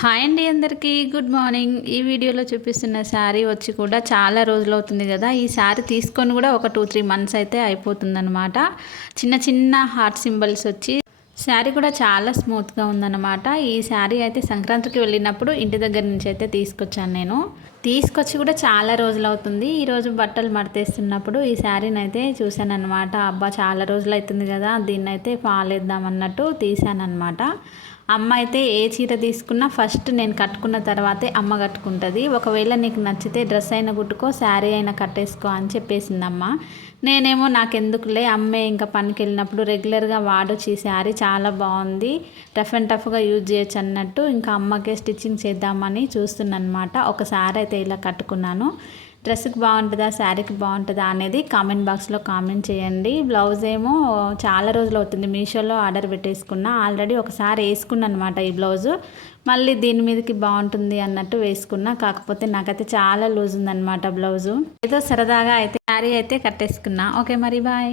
Hi అండి అందరికీ good morning. ఈ వీడియోలో చూపిస్తున్న శారీ వచ్చి కూడా చాలా రోజులు అవుతుంది కదా. ఈ శారీ తీసుకొని కూడా ఒక 2-3 మంత్స్ అయితే అయిపోతుందన్నమాట. చిన్న చిన్న హార్ట్ సింబల్స్ వచ్చి శారీ కూడా చాలా స్మూత్గా ఉందన్నమాట. ఈ శారీ అయితే సంక్రాంతికి వెళ్ళినప్పుడు ఇంటి దగ్గర నుంచి అయితే తీసుకొచ్చాను నేను. తీసుకొచ్చి కూడా చాలా రోజులు అవుతుంది. ఈరోజు బట్టలు మడతేస్తున్నప్పుడు ఈ శారీని అయితే చూశానన్నమాట. అబ్బా చాలా రోజులు అవుతుంది కదా, దీన్ని అయితే ఫాలేద్దాం అన్నట్టు తీసానన్నమాట. అమ్మ అయితే ఏ చీర తీసుకున్నా ఫస్ట్ నేను కట్టుకున్న తర్వాతే అమ్మ కట్టుకుంటుంది. ఒకవేళ నీకు నచ్చితే డ్రెస్ అయినా కుట్టుకో, శారీ అయినా కట్టేసుకో అని చెప్పేసిందమ్మ. నేనేమో నాకెందుకులే, అమ్మే ఇంకా పనికి వెళ్ళినప్పుడు రెగ్యులర్గా వాడొచ్చు, ఈ శారీ చాలా బాగుంది, రఫ్ అండ్ టఫ్గా యూజ్ చేయొచ్చు అన్నట్టు ఇంకా అమ్మకే స్టిచ్చింగ్ చేద్దామని చూస్తున్నాను అనమాట. ఒక శారీ అయితే ఇలా కట్టుకున్నాను. డ్రెస్కి బాగుంటుందా, శారీకి బాగుంటుందా అనేది కామెంట్ బాక్స్లో కామెంట్ చేయండి. బ్లౌజ్ ఏమో చాలా రోజులు అవుతుంది, మీషోలో ఆర్డర్ పెట్టేసుకున్నా. ఆల్రెడీ ఒకసారి వేసుకున్నా అనమాట ఈ బ్లౌజు. మళ్ళీ దీని మీదకి బాగుంటుంది అన్నట్టు వేసుకున్నా. కాకపోతే నాకైతే చాలా లూజ్ ఉందన్నమాట బ్లౌజు. ఏదో సరదాగా అయితే శారీ అయితే కట్టేసుకున్నా. ఓకే మరి బాయ్.